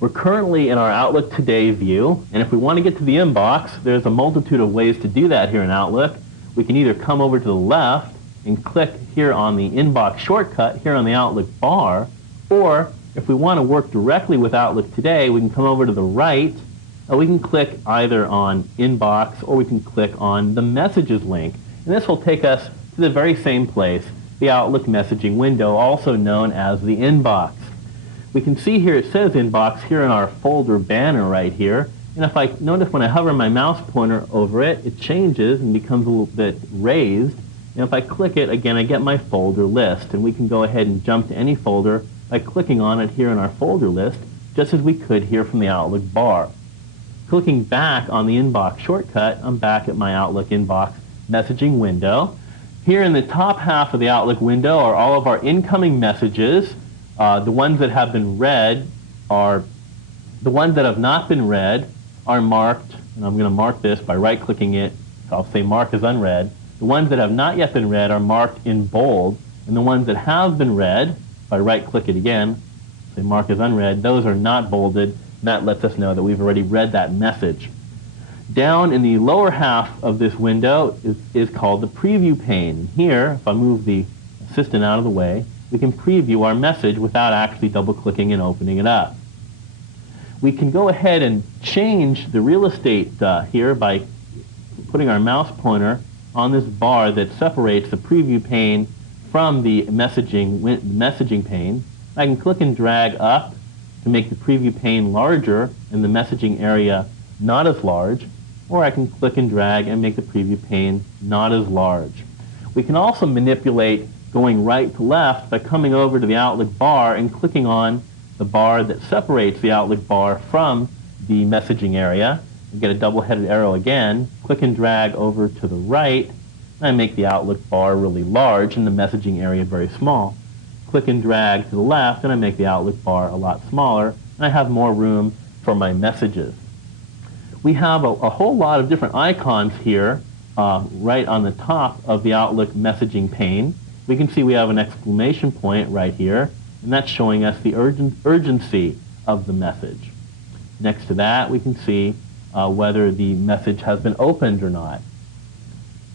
We're currently in our Outlook Today view, and if we want to get to the inbox, there's a multitude of ways to do that here in Outlook. We can either come over to the left and click here on the inbox shortcut here on the Outlook bar, or if we want to work directly with Outlook Today, we can come over to the right, and we can click either on inbox or we can click on the messages link. And this will take us to the very same place, the Outlook messaging window, also known as the inbox. We can see here it says inbox here in our folder banner right here. And if I notice when I hover my mouse pointer over it, it changes and becomes a little bit raised. And if I click it, again, I get my folder list. And we can go ahead and jump to any folder by clicking on it here in our folder list, just as we could here from the Outlook bar. Clicking back on the inbox shortcut, I'm back at my Outlook inbox messaging window. Here in the top half of the Outlook window are all of our incoming messages. The ones that have been read are, the ones that have not been read are marked, and I'm going to mark this by right-clicking it, so I'll say mark as unread. The ones that have not yet been read are marked in bold, and the ones that have been read, if I right-click it again, say mark as unread, those are not bolded, and that lets us know that we've already read that message. Down in the lower half of this window is called the preview pane. Here, if I move the assistant out of the way, we can preview our message without actually double-clicking and opening it up. We can go ahead and change the real estate here by putting our mouse pointer on this bar that separates the preview pane from the messaging pane. I can click and drag up to make the preview pane larger and the messaging area not as large, or I can click and drag and make the preview pane not as large. We can also manipulate going right to left by coming over to the Outlook bar and clicking on the bar that separates the Outlook bar from the messaging area. You get a double-headed arrow again, click and drag over to the right, and I make the Outlook bar really large and the messaging area very small. Click and drag to the left, and I make the Outlook bar a lot smaller, and I have more room for my messages. We have a whole lot of different icons here right on the top of the Outlook messaging pane. We can see we have an exclamation point right here, and that's showing us the urgency of the message. Next to that, we can see whether the message has been opened or not.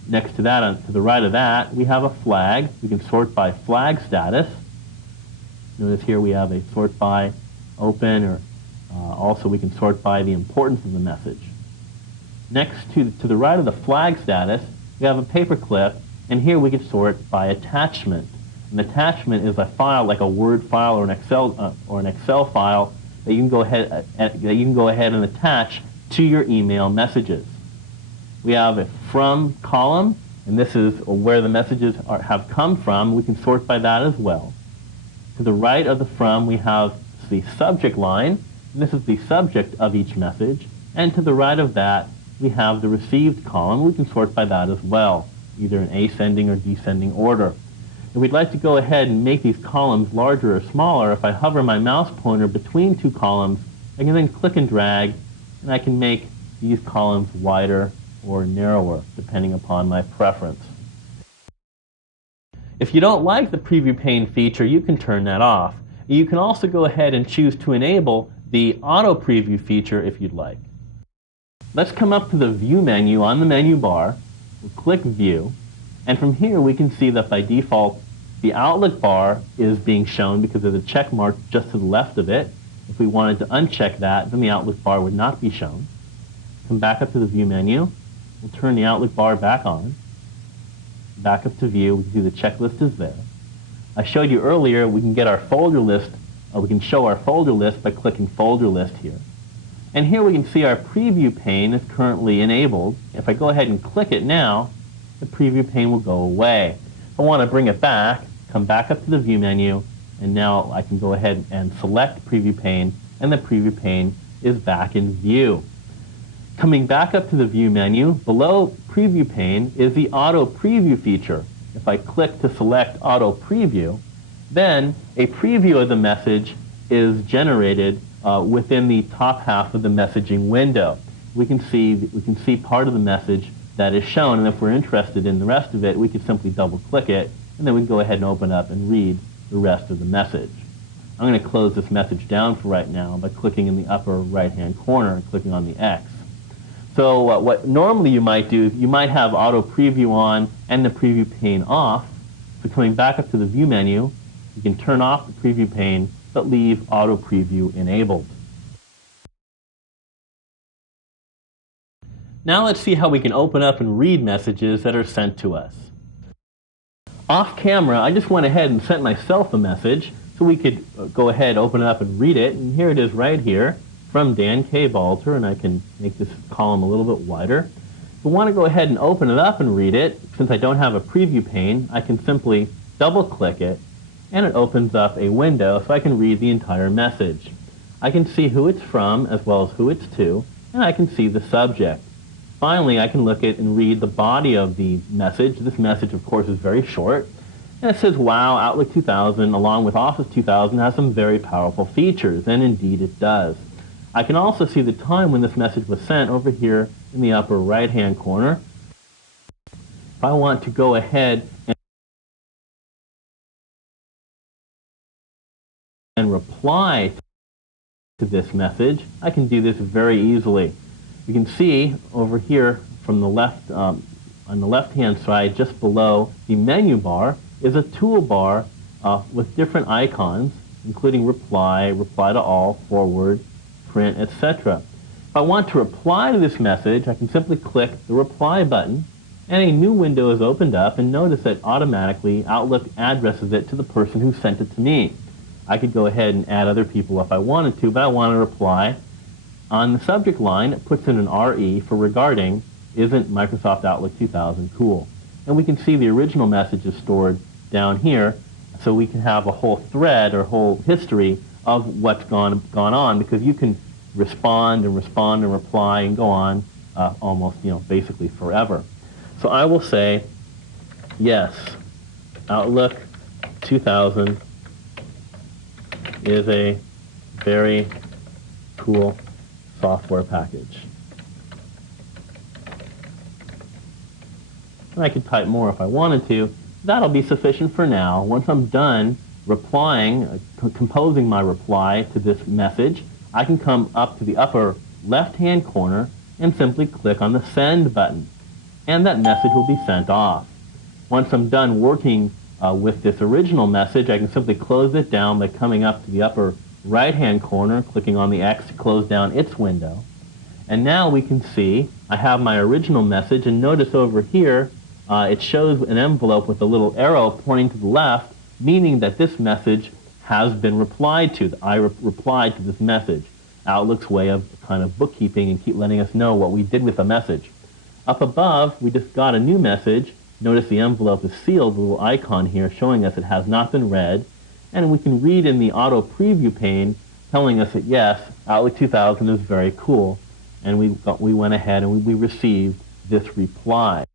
Next to that, to the right of that, we have a flag. We can sort by flag status. Notice here we have a sort by open, or also we can sort by the importance of the message. Next to the right of the flag status, we have a paperclip. And here we can sort by attachment. An attachment is a file like a Word file or an Excel file that you can go ahead and attach to your email messages. We have a from column, and this is where the messages have come from. We can sort by that as well. To the right of the from, we have the subject line, and this is the subject of each message. And to the right of that, we have the received column. We can sort by that as well, either in ascending or descending order. If we'd like to go ahead and make these columns larger or smaller, if I hover my mouse pointer between two columns, I can then click and drag, and I can make these columns wider or narrower, depending upon my preference. If you don't like the preview pane feature, you can turn that off. You can also go ahead and choose to enable the auto preview feature if you'd like. Let's come up to the View menu on the menu bar. We'll click View, and from here we can see that by default the Outlook bar is being shown because there's a check mark just to the left of it. If we wanted to uncheck that, then the Outlook bar would not be shown. Come back up to the View menu. We'll turn the Outlook bar back on. Back up to View, we can see the checklist is there. I showed you earlier we can get our folder list, we can show our folder list by clicking Folder List here. And here we can see our preview pane is currently enabled. If I go ahead and click it now, the preview pane will go away. If I want to bring it back, come back up to the View menu, and now I can go ahead and select Preview Pane, and the preview pane is back in view. Coming back up to the View menu, below Preview Pane is the Auto Preview feature. If I click to select Auto Preview, then a preview of the message is generated within the top half of the messaging window. We can see part of the message that is shown, and if we're interested in the rest of it, we can simply double-click it, and then we can go ahead and open up and read the rest of the message. I'm going to close this message down for right now by clicking in the upper right-hand corner and clicking on the X. So what normally you might do, you might have auto preview on and the preview pane off. So coming back up to the view menu, you can turn off the preview pane but leave auto preview enabled. Now let's see how we can open up and read messages that are sent to us. Off camera, I just went ahead and sent myself a message so we could go ahead, open it up and read it. And here it is right here from Dan K. Balter, and I can make this column a little bit wider. If I want to go ahead and open it up and read it, since I don't have a preview pane, I can simply double click it and it opens up a window so I can read the entire message. I can see who it's from as well as who it's to, and I can see the subject. Finally, I can look at and read the body of the message. This message, of course, is very short. And it says, wow, Outlook 2000, along with Office 2000, has some very powerful features. And indeed, it does. I can also see the time when this message was sent over here in the upper right-hand corner. If I want to go ahead and reply to this message, I can do this very easily. You can see over here from the left, on the left-hand side, just below the menu bar, is a toolbar with different icons, including reply, reply to all, forward, print, etc. If I want to reply to this message, I can simply click the reply button, and a new window is opened up, and notice that automatically Outlook addresses it to the person who sent it to me. I could go ahead and add other people if I wanted to, but I want to reply. On the subject line, it puts in an RE for regarding, isn't Microsoft Outlook 2000 cool? And we can see the original message is stored down here, so we can have a whole thread or whole history of what's gone on, because you can respond and reply and go on almost, basically forever. So I will say, yes, Outlook 2000 is a very cool software package. And I could type more if I wanted to. That'll be sufficient for now. Once I'm done replying, composing my reply to this message, I can come up to the upper left-hand corner and simply click on the send button. And that message will be sent off. Once I'm done working with this original message, I can simply close it down by coming up to the upper right-hand corner, clicking on the X to close down its window. And now we can see I have my original message, and notice over here it shows an envelope with a little arrow pointing to the left, meaning that this message has been replied to. I replied to this message. Outlook's way of kind of bookkeeping and keep letting us know what we did with the message. Up above, we just got a new message. Notice the envelope is sealed, the little icon here showing us it has not been read. And we can read in the auto preview pane telling us that yes, Outlook 2000 is very cool. And we went ahead and we received this reply.